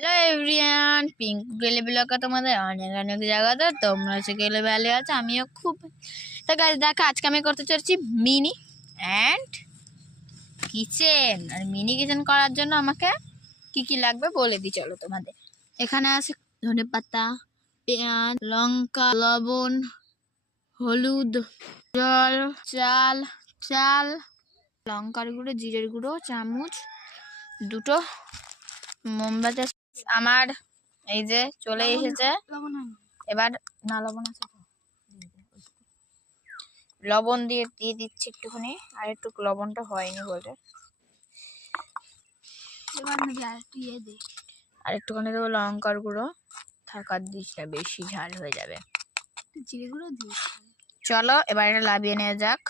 Hello everyone, pink গেলে ব্লগে তোমাদের অনেক অনেক জায়গাতে তোমরা হচ্ছে গেলে ভ্যালি আছে, আমিও খুব। তো গাইস দেখো, আজকে আমি করতে চলেছি মিনি অ্যান্ড কিচেন। আর মিনি কিচেন করার জন্য আমাকে কি কি লাগবে বলে দিই চলো তোমাদের। এখানে আছে ধনেপাতা, পেঁয়াজ, লঙ্কা, লবণ, হলুদ, জল, চাল চাল লঙ্কার গুঁড়ো, জিরের গুঁড়ো, চামচ দুটো, মোমবাতি আমার এই যে চলে এসেছে। এবার না লবণ আছে তো, লবণ দিয়ে দিয়ে দিচ্ছি একটুখানি, আর একটু লবণটা হয়নি বলে আর একটুখানি দেবো লঙ্কার গুঁড়ো। থাকার দিস না, বেশি ঝাল হয়ে যাবে। চলো এবার এটা লাভিয়ে নেওয়া যাক।